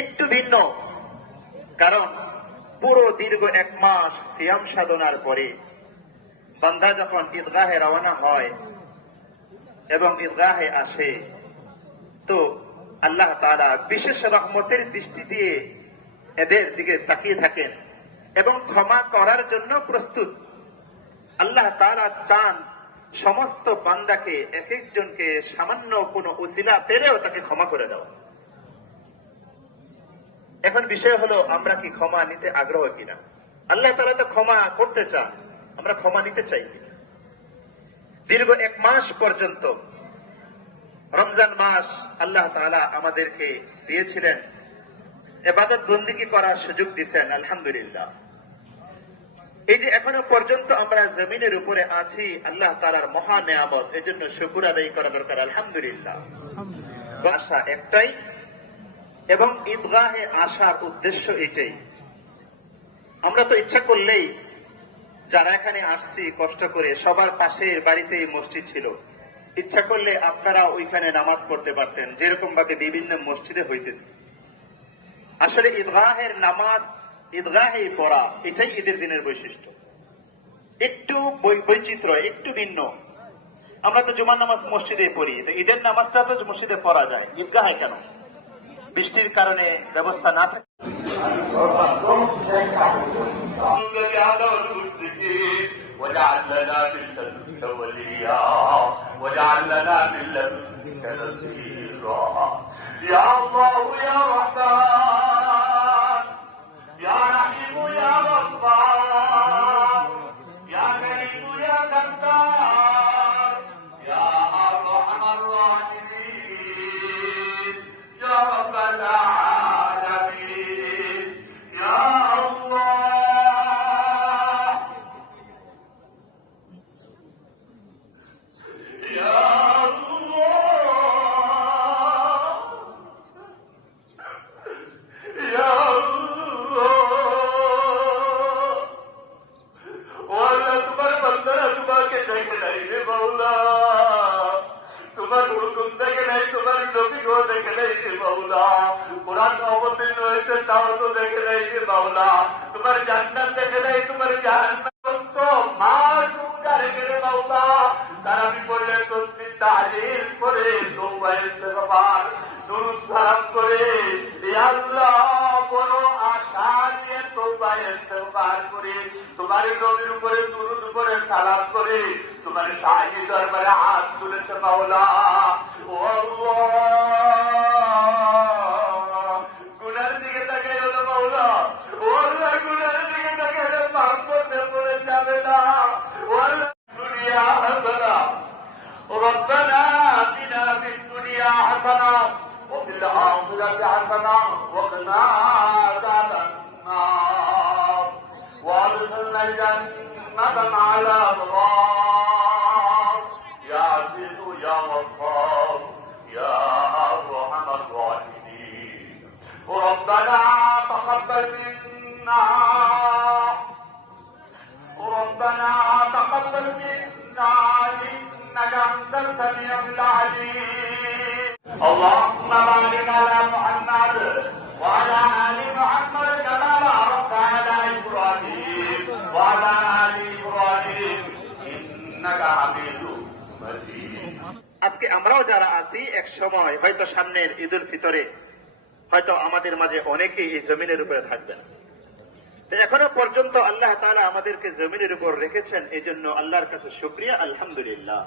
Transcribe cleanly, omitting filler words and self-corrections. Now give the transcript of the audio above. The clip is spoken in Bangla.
একটু ভিন্ন। কারণ পুরো দীর্ঘ 1 মাস সিয়াম সাধনার পরে বান্দা যখন ঈদগাহে রওনা হয় এবং ঈদগাহে আসে, তো আল্লাহ তাআলা বিশেষ রহমতের দৃষ্টি দিয়ে এদের দিকে তাকিয়ে থাকেন এবং ক্ষমা করার জন্য প্রস্তুত। আল্লাহ তাআলা চান সমস্ত বান্দাকে, এক একজনকে সামান্য কোনো উসিলা পেলেও তাকে ক্ষমা করে দেওয়া। এখন বিষয় হলো, আমরা কি ক্ষমা নিতে আগ্রহ কিনা? আল্লাহ তাআলা তো ক্ষমা করতে চান, আমরা ক্ষমা নিতে চাই কিনা? দীর্ঘ 1 মাস পর্যন্ত রমজান মাস আল্লাহ তাআলা আমাদেরকে দিয়েছিলেন, ইবাদত বন্দেগী করার সুযোগ দিয়েছেন, আলহামদুলিল্লাহ। এই যে এখনো পর্যন্ত আমরা জমিনের উপরে আছি, আল্লাহ তাআলার মহা নেয়ামত, এজন্য শুকর আদায় করা দরকার, আলহামদুলিল্লাহ। আশা একটাই এবং ঈদগাহে আসার উদ্দেশ্য এটাই। আমরা তো ইচ্ছা করলেই, যারা এখানে আসছি কষ্ট করে, সবার পাশের বাড়িতেই মসজিদ ছিল, ইচ্ছা করলে আপনারা ওইখানে নামাজ পড়তে পারতেন, যেরকম ভাবে বিভিন্ন মসজিদে হইতেছে। আসলে ঈদগাহের নামাজ ঈদগাহে পড়া, এটাই ঈদের দিনের বৈশিষ্ট্য। একটু বৈচিত্র্য, একটু ভিন্ন। আমরা তো জুমার নামাজ মসজিদে পড়ি, তো ঈদের নামাজটা তো মসজিদে পড়া যায়, ঈদগাহে কেন? বৃষ্টির কারণে ব্যবস্থা না থাকে। واجعل لنا من لدنك وليا واجعل لنا من لدنك نصيرا يا الله يا رحمن يا رحيم يا غفار يا كريم يا ستار يا ارحم الراحمين يا رب العالمين يا الله তোমার হুকুম দেখে নাই, তোমার নবীও দেখে নাই রে মাওলা, কোরআন অবতীর্ণ হয়েছে তাও তো দেখে নাই রে মাওলা, তোমার জান্নাত দেখে নাই, তোমার জাহান্নাম তো মাস উঠা রেখে রে মাওলা। তারা বিপর্যয় তসবিহ তাহলিল করে, তওবা ইস্তিগফার দুরূদ সালাম করে, ইয়া আল্লাহ বড় আশা নিয়ে তওবা ইস্তিগফার করে, তোমার নবীর উপরে দুরূদ উপরে সালাম করে, তোমার শাহী দরবারে হাত তুলেছে মাওলা। ও আল্লাহ, গুনার দিকে তাকিয়ে হলো মাওলা, ও আল্লাহ গুনার দিকে তাকিয়ে হলো, মাফ করতে বলে যাবে না। ও আল্লাহ দুনিয়া হাসানা ربنا آتنا في الدنيا حسنة وفي الآخرة حسنة وقنا عذاب النار وادخلنا الجنة مع الأبرار يا عزيز يا غفار يا أرحم الراحمين ربنا تقبل منا ربنا تقبل منا إنك أنت السميع العليم اللهم بارك على محمد وعلى آل محمد كما باركت على إبراهيم وعلى آل إبراهيم إنك حميد مجيد। আজকে আমরাও যারা আছি, এক সময় হয়তো সামনের ঈদুল ফিতরে হয়তো আমাদের মাঝে অনেকেই এই জমিনের উপরে থাকবেন। এখনো পর্যন্ত আল্লাহ তাআলা আমাদেরকে জমিনের উপর রেখেছেন, এই জন্য আল্লাহর কাছে শুকরিয়া, আলহামদুলিল্লাহ।